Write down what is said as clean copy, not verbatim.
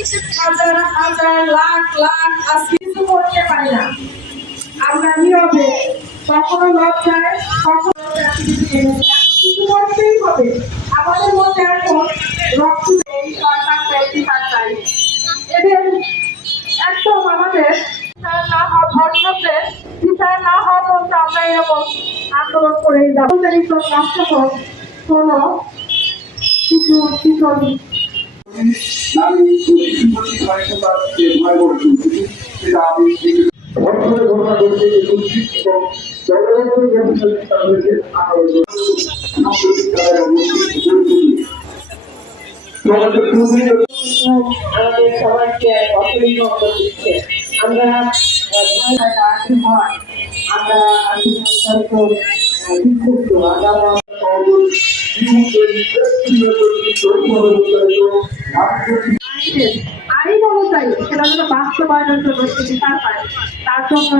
হাজার হাজার লাখ লাখ আজকে কিছু করতে পারি না। আমরা নীরবে কখনো লজ্জায় কখনো কিছু করতেই হবে। আমাদের মধ্যে এখন রক্ত এই সরকার চাই এদের একদম আমাদের বিচার না হওয়া ধর্ষকদের বিচার না হওয়া পর্যন্ত আমরা এরকম আন্দোলন করে যাবো। নষ্ট হোক কোনো কিছু কিছু ঘটনা ঘটছে আমাদের সবাইকে অসুবিধা দিচ্ছে। আমরা আমরা আইন অনুযায়ী সেটা যেন বাস্তবায়নের জন্য বিচার পায় তার জন্য